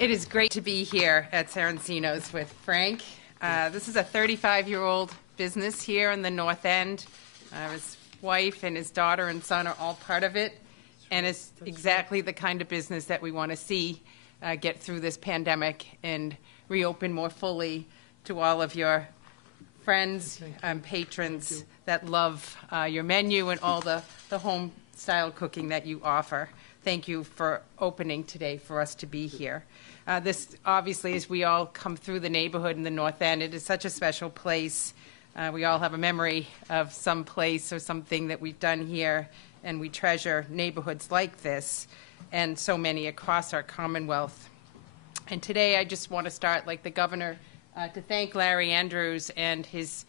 It is great to be here at Sarancino's with Frank. This is a 35-year-old business here in the North End. His wife and his daughter and son are all part of it, and it's exactly the kind of business that we want to see get through this pandemic and reopen more fully to all of your friends and patrons that love your menu and all the home-style cooking that you offer. Thank you for opening today for us to be here. This, obviously, as we all come through the neighborhood in the North End, it is such a special place. We all have a memory of some place or something that we've done here, and we treasure neighborhoods like this and so many across our Commonwealth. And today I just want to start, like the governor, to thank Larry Andrews and his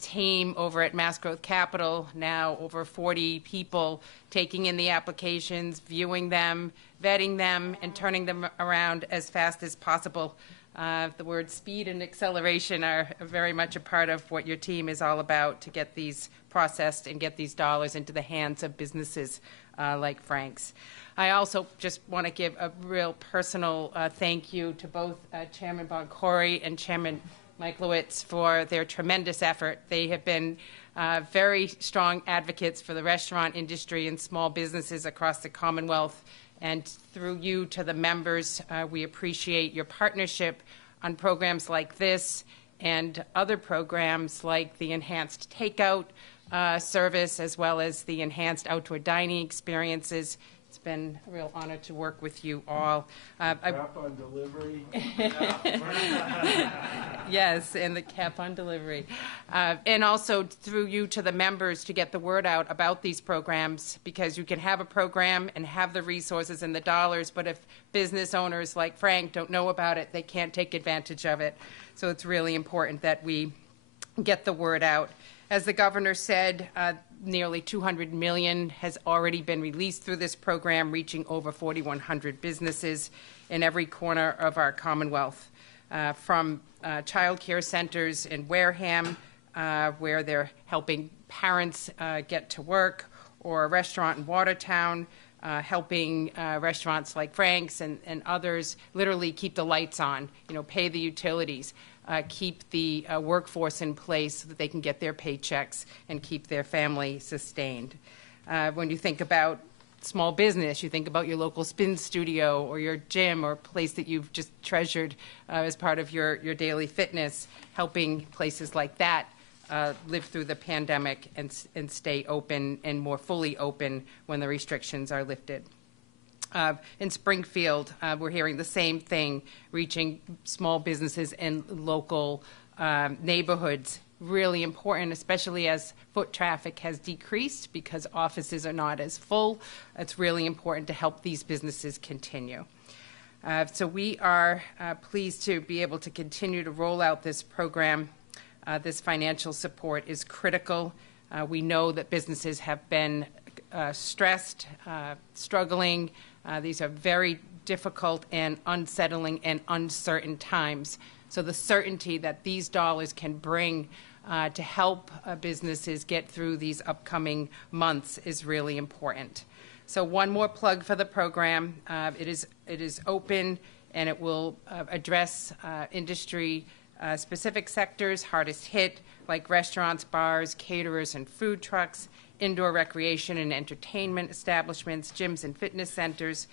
team over at Mass Growth Capital, now over 40 people taking in the applications, viewing them, vetting them, and turning them around as fast as possible. The words speed and acceleration are very much a part of what your team is all about, to get these processed and get these dollars into the hands of businesses like Frank's. I also just want to give a real personal thank you to both Chairman Boncory and Chairman Mike Witz for their tremendous effort. They have been very strong advocates for the restaurant industry and small businesses across the Commonwealth. And through you to the members, we appreciate your partnership on programs like this and other programs like the enhanced takeout service, as well as the enhanced outdoor dining experiences. It's been a real honor to work with you all. Cap on delivery. Yes, and the cap on delivery. And also through you to the members to get the word out about these programs, because you can have a program and have the resources and the dollars, but if business owners like Frank don't know about it, they can't take advantage of it. So it's really important that we get the word out. As the governor said, nearly $200 million has already been released through this program, reaching over 4,100 businesses in every corner of our Commonwealth, from child care centers in Wareham, where they're helping parents get to work, or a restaurant in Watertown, helping restaurants like Frank's and others literally keep the lights on, pay the utilities, keep the workforce in place so that they can get their paychecks and keep their family sustained. When you think about small business, you think about your local spin studio or your gym or place that you've just treasured as part of your daily fitness, helping places like that live through the pandemic and stay open and more fully open when the restrictions are lifted. In Springfield, we're hearing the same thing, reaching small businesses in local neighborhoods. Really important, especially as foot traffic has decreased because offices are not as full. It's really important to help these businesses continue. So we are pleased to be able to continue to roll out this program. This financial support is critical. We know that businesses have been stressed, struggling. These are very difficult and unsettling and uncertain times. So the certainty that these dollars can bring to help businesses get through these upcoming months is really important. So one more plug for the program. It is open, and it will address industry specific sectors hardest hit, like restaurants, bars, caterers, and food trucks, indoor recreation and entertainment establishments, gyms and fitness centers,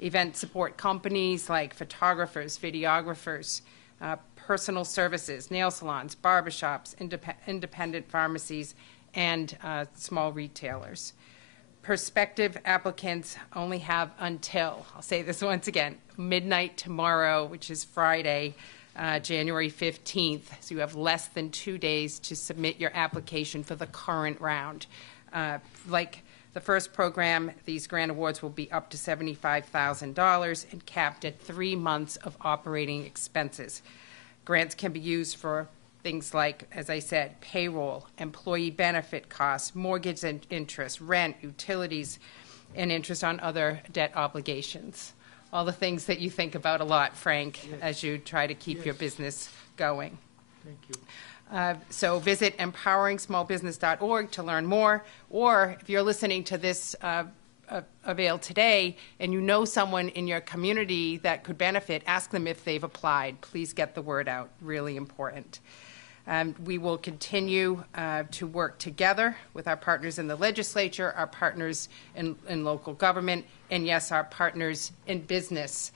event support companies like photographers, videographers, personal services, nail salons, barbershops, independent pharmacies, and small retailers. Prospective applicants only have until, I'll say this once again, midnight tomorrow, which is Friday, January 15th. So you have less than 2 days to submit your application for the current round. Like the first program, these grant awards will be up to $75,000 and capped at 3 months of operating expenses. Grants can be used for things like, as I said, payroll, employee benefit costs, mortgage and interest, rent, utilities, and interest on other debt obligations. All the things that you think about a lot, Frank, yes, as you try to keep your business going. Thank you. So visit empoweringsmallbusiness.org to learn more, or if you're listening to this avail today, and you know someone in your community that could benefit, ask them if they've applied. Please get the word out. Really important. We will continue to work together with our partners in the legislature, our partners in local government, and yes, our partners in business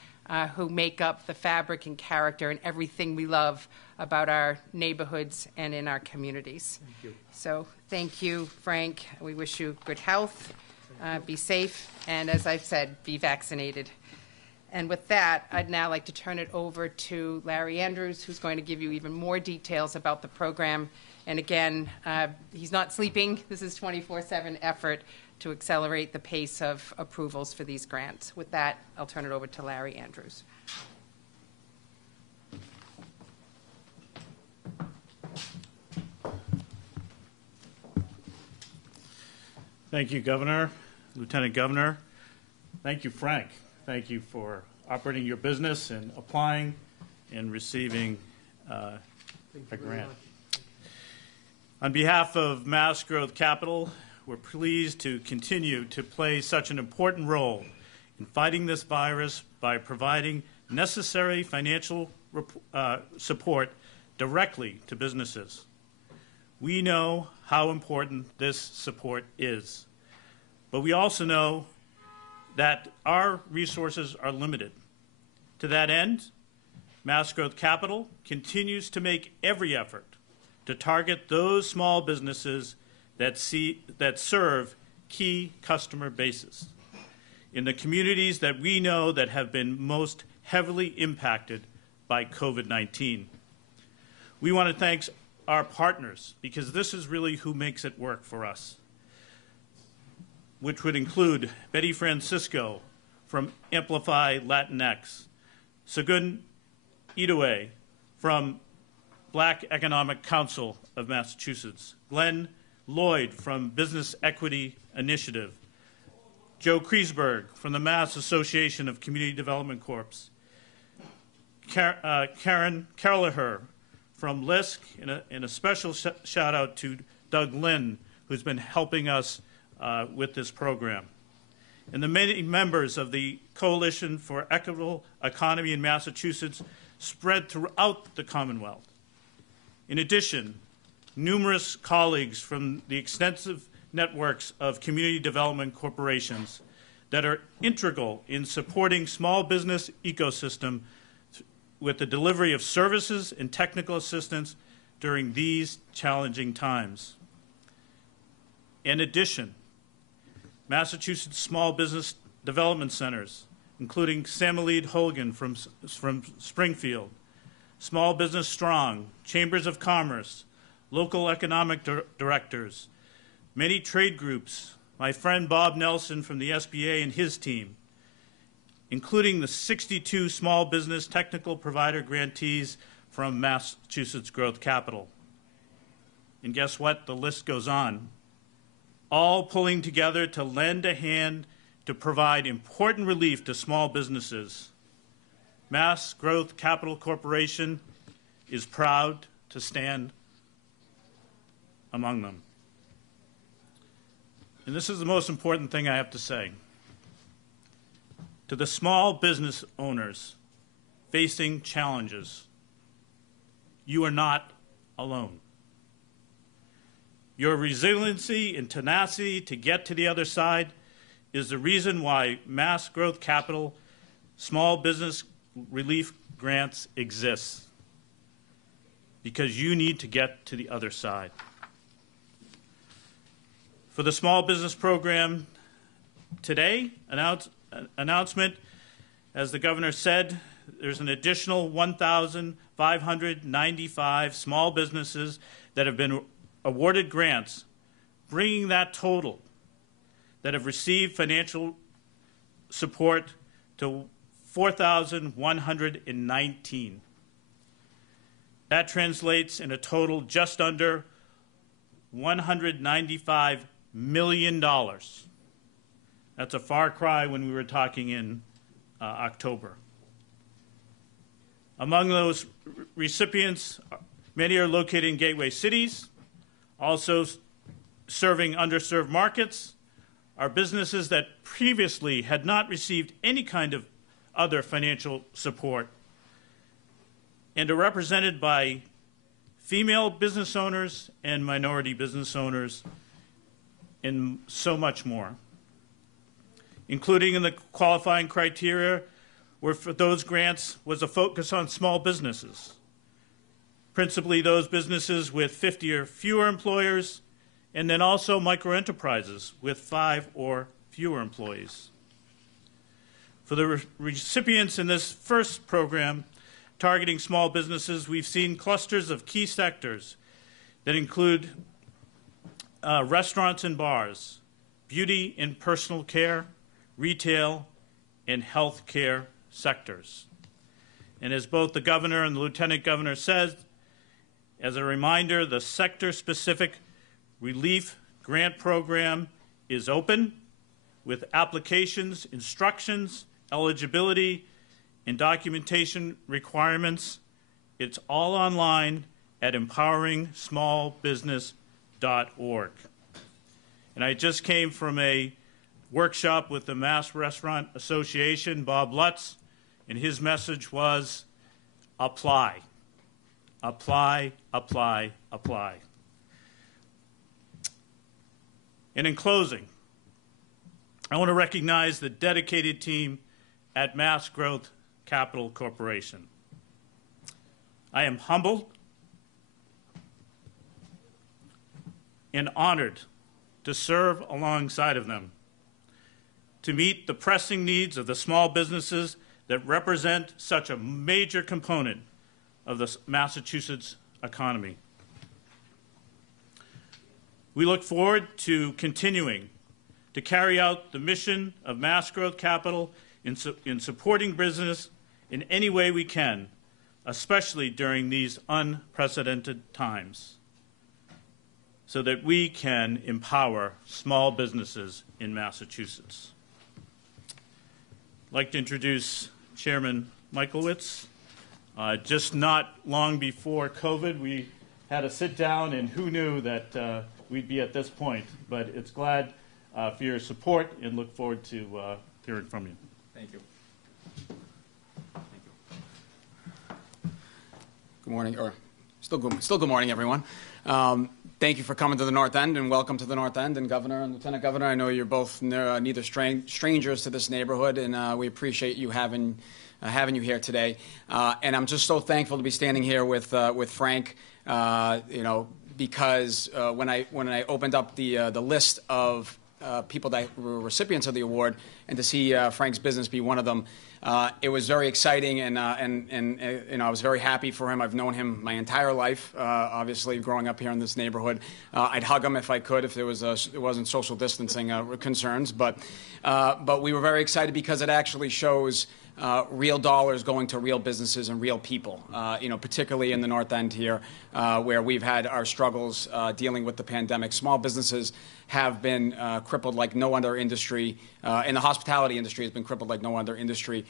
who make up the fabric and character and everything we love about our neighborhoods and in our communities. Thank you. So thank you, Frank. We wish you good health, be safe, and as I've said, be vaccinated. And with that, I'd now like to turn it over to Larry Andrews, who's going to give you even more details about the program. And again, he's not sleeping. This is 24/7 effort to accelerate the pace of approvals for these grants. With that, I'll turn it over to Larry Andrews. Thank you, Governor, Lieutenant Governor. Thank you, Frank. Thank you for operating your business and applying and receiving a grant. On behalf of Mass Growth Capital, we're pleased to continue to play such an important role in fighting this virus by providing necessary financial support directly to businesses. We know how important this support is, but we also know that our resources are limited. To that end, Mass Growth Capital continues to make every effort to target those small businesses that serve key customer bases in the communities that we know that have been most heavily impacted by COVID-19. We want to thank our partners, because this is really who makes it work for us, which would include Betty Francisco from Amplify Latinx, Segun Itoue from Black Economic Council of Massachusetts, Glenn Lloyd from Business Equity Initiative, Joe Kreisberg from the Mass Association of Community Development Corps, Karen Carlaher from LISC, and a special shout out to Doug Lynn, who's been helping us with this program, and the many members of the Coalition for Equitable Economy in Massachusetts spread throughout the Commonwealth. In addition, numerous colleagues from the extensive networks of community development corporations that are integral in supporting small business ecosystem with the delivery of services and technical assistance during these challenging times. In addition, Massachusetts Small Business Development Centers, including Samalid Hogan from Springfield, Small Business Strong, Chambers of Commerce, local economic directors, many trade groups, my friend Bob Nelson from the SBA and his team, including the 62 small business technical provider grantees from Massachusetts Growth Capital. And guess what? The list goes on. All pulling together to lend a hand to provide important relief to small businesses. Mass Growth Capital Corporation is proud to stand among them. And this is the most important thing I have to say. To the small business owners facing challenges, you are not alone. Your resiliency and tenacity to get to the other side is the reason why Mass Growth Capital small business relief grants exist, because you need to get to the other side. For the small business program today, announcement, as the governor said, there's an additional 1,595 small businesses that have been awarded grants, bringing that total that have received financial support to 4,119. That translates in a total just under $195 million. That's a far cry when we were talking in October. Among those recipients, many are located in gateway cities, also serving underserved markets, are businesses that previously had not received any kind of other financial support and are represented by female business owners and minority business owners and so much more. Including in the qualifying criteria were for those grants was a focus on small businesses, principally those businesses with 50 or fewer employers, and then also microenterprises with 5 or fewer employees. For the recipients in this first program, targeting small businesses, we've seen clusters of key sectors that include restaurants and bars, beauty and personal care, retail, and health care sectors. And as both the governor and the lieutenant governor said, as a reminder, the sector-specific relief grant program is open with applications, instructions, eligibility, and documentation requirements. It's all online at empoweringsmallbusiness.org. And I just came from a workshop with the Mass Restaurant Association, Bob Lutz, and his message was apply, apply, apply, apply. And in closing, I want to recognize the dedicated team at Mass Growth Capital Corporation. I am humbled and honored to serve alongside of them to meet the pressing needs of the small businesses that represent such a major component of the Massachusetts economy. We look forward to continuing to carry out the mission of Mass Growth Capital in supporting business in any way we can, especially during these unprecedented times, so that we can empower small businesses in Massachusetts. I'd like to introduce Chairman Michael Witz. Just not long before COVID, we had a sit down, and who knew that we'd be at this point. But it's glad for your support and look forward to hearing from you. Thank you. Good morning, or still good morning, everyone. Thank you for coming to the North End, and welcome to the North End. And Governor and Lieutenant Governor, I know you're both neither strangers to this neighborhood, and we appreciate you having you here today. And I'm just so thankful to be standing here with Frank. Because when I opened up the list of people that were recipients of the award, and to see Frank's business be one of them, it was very exciting, and I was very happy for him. I've known him my entire life, obviously growing up here in this neighborhood. I'd hug him if I could, if it wasn't social distancing concerns. But we were very excited because it actually shows real dollars going to real businesses and real people, particularly in the North End here, where we've had our struggles dealing with the pandemic. Small businesses have been crippled like no other industry, and the hospitality industry has been crippled like no other industry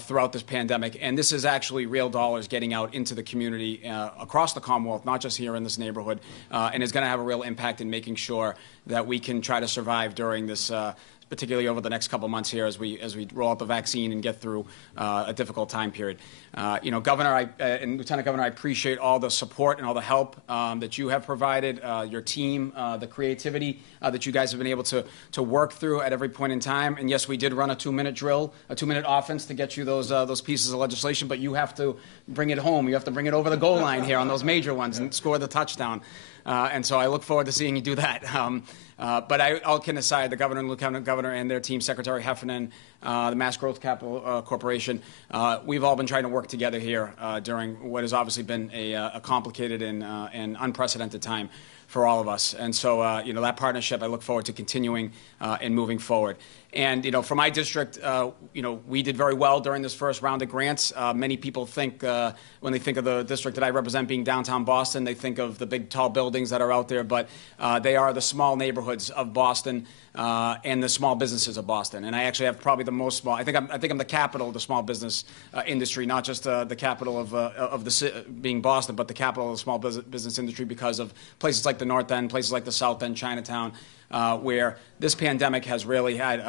throughout this pandemic. And this is actually real dollars getting out into the community across the Commonwealth, not just here in this neighborhood, and is going to have a real impact in making sure that we can try to survive during this particularly over the next couple months here as we roll out the vaccine and get through a difficult time period. Governor and Lieutenant Governor, I appreciate all the support and all the help that you have provided, your team, the creativity that you guys have been able to work through at every point in time. And yes, we did run a 2-minute drill, a 2-minute offense to get you those pieces of legislation, but you have to bring it home. You have to bring it over the goal line here on those major ones and score the touchdown. And so I look forward to seeing you do that. But all kidding aside, the Governor and Lieutenant Governor and their team, Secretary Heffernan, the Mass Growth Capital Corporation, we've all been trying to work together here during what has obviously been a complicated and unprecedented time for all of us. And so, that partnership, I look forward to continuing and moving forward. And, for my district, we did very well during this first round of grants. Many people think, when they think of the district that I represent being downtown Boston, they think of the big, tall buildings that are out there, but they are the small neighborhoods of Boston and the small businesses of Boston. And I actually have probably the most small. I think I'm the capital of the small business industry, not just the capital of the being Boston, but the capital of the small business industry because of places like the North End, places like the South End, Chinatown, where this pandemic has really had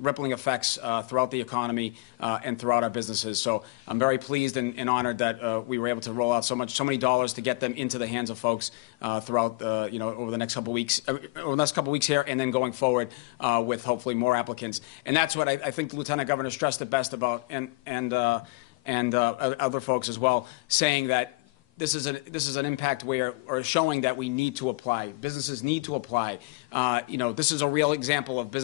rippling effects throughout the economy and throughout our businesses. So I'm very pleased and honored that we were able to roll out so many dollars to get them into the hands of folks throughout over the next couple weeks, here, and then going forward with hopefully more applicants. And that's what I think the Lieutenant Governor stressed it best about, and other folks as well, saying that this is an impact or showing that we need to apply. Businesses need to apply. This is a real example of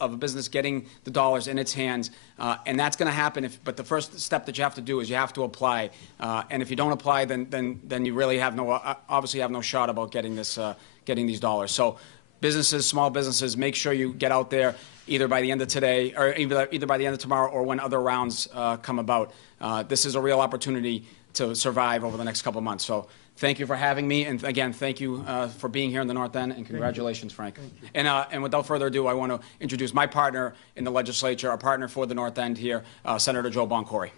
a business getting the dollars in its hands, and that's going to happen. But the first step that you have to do is you have to apply. And if you don't apply, then you really obviously have no shot about getting these dollars. So, businesses, small businesses, make sure you get out there either by the end of today or either by the end of tomorrow or when other rounds come about. This is a real opportunity to survive over the next couple of months. So thank you for having me, and again, thank you for being here in the North End, and congratulations, Frank. And without further ado, I want to introduce my partner in the legislature, our partner for the North End here, Senator Joe Boncore.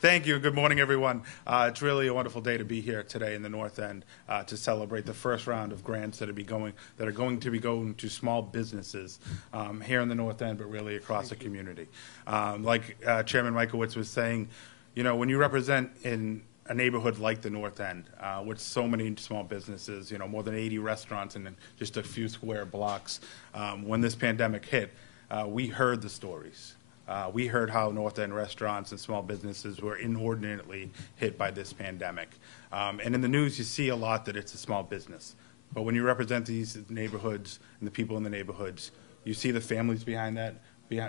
Thank you. Good morning, everyone. It's really a wonderful day to be here today in the North End to celebrate the first round of grants that are going to be going to small businesses here in the North End, but really across the community. Like Chairman Witz was saying, when you represent in a neighborhood like the North End, with so many small businesses, more than 80 restaurants in just a few square blocks, when this pandemic hit, we heard the stories. We heard how North End restaurants and small businesses were inordinately hit by this pandemic. And in the news, you see a lot that it's a small business. But when you represent these neighborhoods and the people in the neighborhoods, you see the families behind that,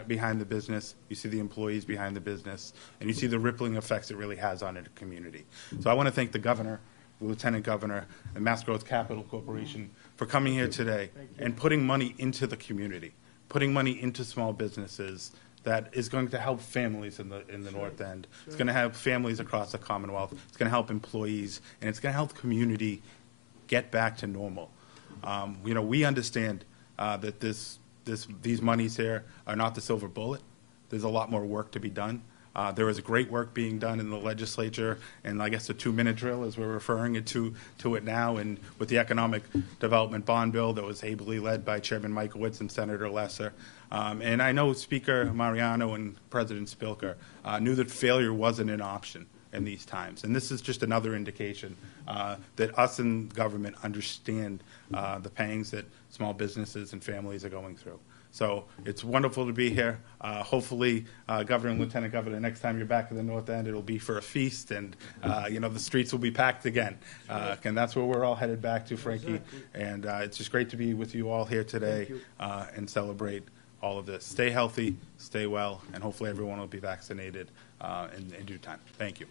behind the business, you see the employees behind the business, and you see the rippling effects it really has on a community. So I want to thank the governor, the lieutenant governor, and Mass Growth Capital Corporation for coming here today and putting money into the community, putting money into small businesses that is going to help families in the North End. It's going to help families across the Commonwealth. It's going to help employees, and it's going to help community get back to normal. We understand that these monies here are not the silver bullet. There's a lot more work to be done. There is great work being done in the legislature, and I guess the 2-minute drill, as we're referring it to it now, and with the Economic Development Bond Bill that was ably led by Chairman Witz and Senator Lesser. And I know Speaker Mariano and President Spilker knew that failure wasn't an option in these times. And this is just another indication that us in government understand the pangs that small businesses and families are going through. So it's wonderful to be here. Hopefully, Governor and Lieutenant Governor, next time you're back in the North End, it'll be for a feast, and the streets will be packed again. And that's where we're all headed back to, Frankie. And it's just great to be with you all here today and celebrate all of this. Stay healthy, stay well, and hopefully everyone will be vaccinated in due time. Thank you.